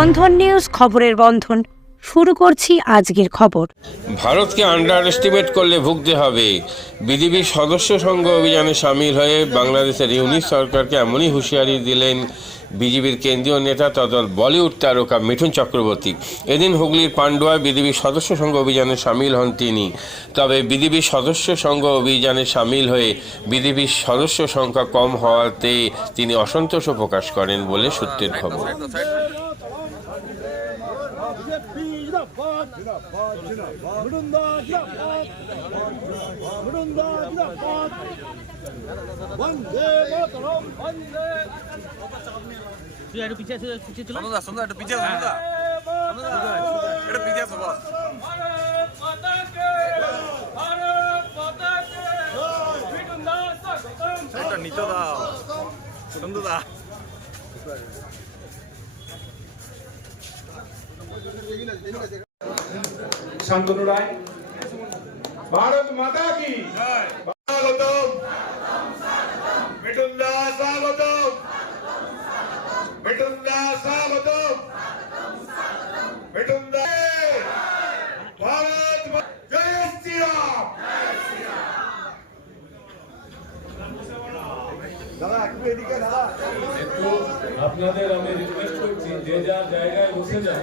বন্ধন news খবরের বন্ধন। শুরু করছি আজকের খবর। ভারতকে আন্ডার এস্টিমেট করলে ভুগতে হবে। বিজেপির সদস্য সংঘ অভিযানে সামিল হয়ে বাংলাদেশের ইউনিট সরকারকে এমনই হুঁশিয়ারি দিলেন বিজেপির কেন্দ্রীয় নেতা তদল বলিউড তারকা মিঠুন চক্রবর্তী। এদিন হুগলির পান্ডুয়ায় বিজেপির সদস্য সংঘ অভিযানে সামিল হন তিনি। তবে বিজেপির সদস্য সংঘ অভিযানে সামিল হয়ে বিজেপির সদস্য সংখ্যা কম হওয়াতে তিনি অসন্তোষও প্রকাশ করেন বলে সূত্রের খবর। তুই একটু পিছিয়ে পিছিয়ে ছিল? সন্ধ্যা সন্ধ্যা একটু পিছিয়ে সন্ধ্যা। একটু পিছিয়ে আসো বস। একটা নিচে দাও। সন্ধ্যা দা শান্তনু রায় ভারত মাতা কি স্বাগতম মিঠুন দা স্বাগতম মিঠুন দা স্বাগতম মিঠুন দা ভারত মা- জয় শ্রীরাম একটু আপনাদের আমি রিকোয়েস্ট করছি যে যার জায়গায় বসে যান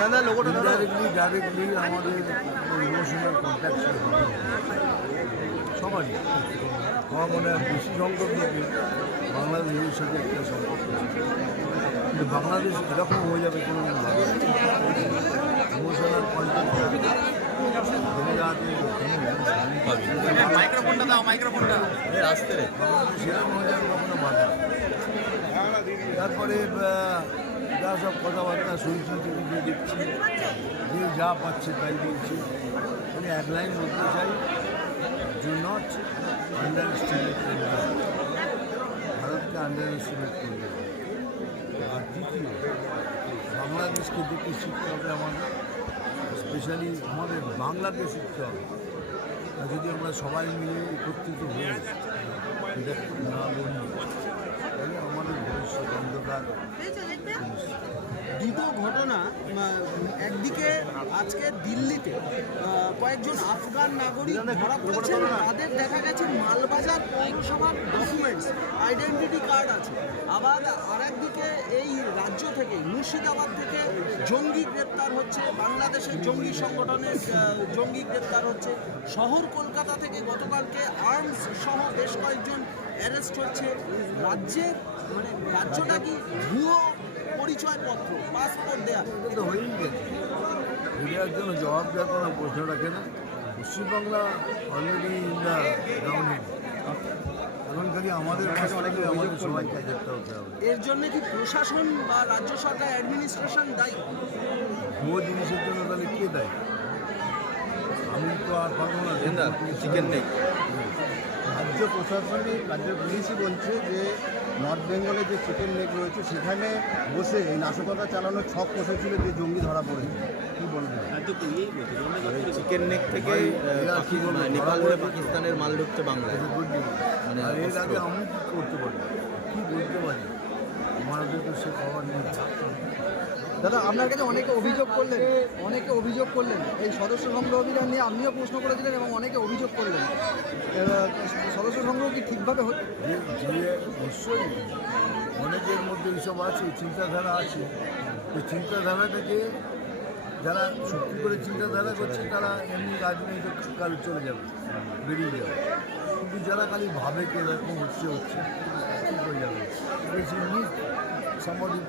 ইনডাইরেক্টলি ডাইরেক্টলি আমাদের ইমোশনাল কন্ট্যাক্ট সবারই। আমার মনে হয় বেশি সংখ্যক লোকের বাংলাদেশের সাথে একটা সম্পর্ক কিন্তু বাংলাদেশ এরকম হয়ে যাবে কোনো ইমোশনাল মাইক্রোফোনটা দাও মাইক্রোফোনটা। আসতে সেরকম হয়ে যাবে কখনো বাধা তারপরে যা সব কথাবার্তা শুনছি টিভিতে দেখছি যে যা পাচ্ছে তাই বলছে। আমি এক লাইন বলতে চাই ডু নট আন্ডার এস্টিমেট করবে ভারতকে আন্ডার এস্টিমেট করবে। আর দ্বিতীয়, বাংলাদেশকে দেখে শিখতে হবে আমাদের স্পেশালি আমাদের বাংলাকে শিখতে হবে। আর যদি আমরা সবাই মিলে একত্রিত এটা না বলি তাহলে আমাদের ভবিষ্যৎ অন্ধকার। ঘটনা একদিকে আজকে দিল্লিতে কয়েকজন আফগান নাগরিক ধরা পড়েছেন, তাদের দেখা গেছে মালবাজার পৌরসভার ডকুমেন্টস আইডেন্টিটি কার্ড আছে। আবার আরেকদিকে এই রাজ্য থেকে, মুর্শিদাবাদ থেকে জঙ্গি গ্রেপ্তার হচ্ছে, বাংলাদেশের জঙ্গি সংগঠনের জঙ্গি গ্রেপ্তার হচ্ছে, শহর কলকাতা থেকে গতকালকে আর্মস সহ বেশ কয়েকজন অ্যারেস্ট হচ্ছে। রাজ্যের মানে রাজ্যটা কি ভুয়ো পরিচয়পত্র পাসপোর্ট দেয়া। এটা হয়েই গেছে। মিডিয়ার জন্য জবাব দেওয়ার কোনো প্রশ্ন রাখে না। পশ্চিমবাংলা অলরেডি ইন দ্য এখন আমাদের কাছে অনেকে আমাদের সবাই কাজেরটা হতে হবে। এর জন্য কি প্রশাসন বা রাজ্য সরকার অ্যাডমিনিস্ট্রেশন দায়ী? ভুয়ো জিনিসের জন্য তাহলে কে দেয়? আমি তো আর পারব না। চিকেন নেই। রাজ্য প্রশাসনই রাজ্য পুলিশই বলছে যে নর্থ বেঙ্গলে যে চিকেন লেক রয়েছে সেখানে বসে এই নাশকতা চালানোর ছক কষেছিল যে জঙ্গি ধরা পড়েছে। কি বলবেন? চিকেন নেক থেকে? নেপাল হয়ে পাকিস্তানের মাল ঢুকছে বাংলায়। মানে এর আগে আমি কি করতে পারি? কি বলতে পারি? আমার তো সে পাওয়ার নেই। দাদা আপনার কাছে অনেকে অভিযোগ করলেন অনেকে অভিযোগ করলেন এই সদস্য সংগ্রহ অভিযান নিয়ে আপনিও প্রশ্ন করেছিলেন এবং অনেকে অভিযোগ করলেন সদস্য সংগ্রহ কি ঠিকভাবে নিশ্চয়ই অনেকের মধ্যে এইসব আছে চিন্তাধারা আছে এই চিন্তাধারাটাকে যারা সত্যি করে চিন্তাধারা করছে তারা এমনি রাজনৈতিক কাল চলে যাবে বেরিয়ে যাবে কিন্তু যারা খালি ভাবে কে এরকম হচ্ছে হচ্ছে ঠিক হয়ে যাবে টু কথা বললাম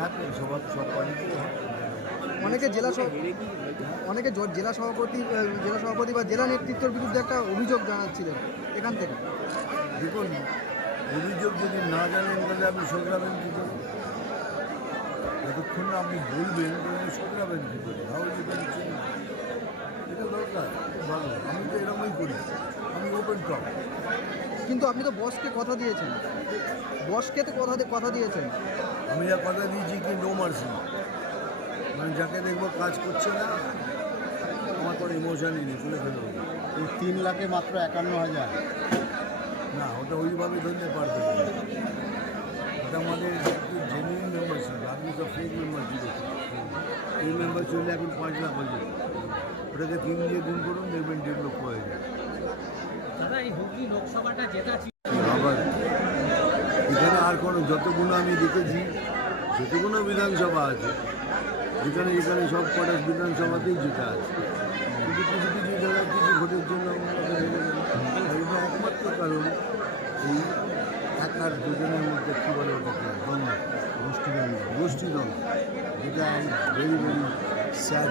হ্যাপি সবার সব পার্টিতে অনেকে জেলা অনেকে জেলা সভাপতি জেলা সভাপতি বা জেলা নেতৃত্বের বিরুদ্ধে একটা অভিযোগ জানাচ্ছিলেন এখান থেকে। দেখুন অভিযোগ যদি না জানেন তাহলে আপনি শোধরাবেন কী করে? যতক্ষণ আপনি বলবেন তাহলে আপনি শোধরাবেন কী করে? ইউ এটা দরকার ভালো। আমি তো এরকমই করি। আমি ওপেন টপ কিন্তু আপনি তো বসকে কথা দিয়েছেন। বসকে তো কথা দিয়ে- কথা দিয়েছেন। আমি যা কথা দিয়েছি কি নো মার্সি মানে যাকে দেখব কাজ করছে না আমার কোনো ইমোশনই নেই তুলে ফেলব। এই তিন লাখে মাত্র একান্ন হাজার। না ওটা ওইভাবে ধরতে পারবে। ওটা আমাদের জেনুইন মেম্বারশিপ আপনি সব ফেক মেম্বারশিপ এই মেম্বার চললে এখন পাঁচ লাখ হয়ে যাবে। ওটাকে তিন দিয়ে গুণ করুন দেখবেন দেড় লক্ষ হয়ে যাবে। জেতা এখানে আর কোনো যতগুলো আমি দেখেছি যতগুলো বিধানসভা আছে যেখানে যেখানে সব কটা বিধানসভাতেই যেটা আছে। কিন্তু কিছু কিছু জায়গায় কিছু ভোটের জন্য একমাত্র কারণ এই এক আর দুজনের মধ্যে কী বলে ওটাকে, দ্বন্দ্ব, গোষ্ঠীদ্বন্দ্ব যেটা ভেরি ভেরি স্যাড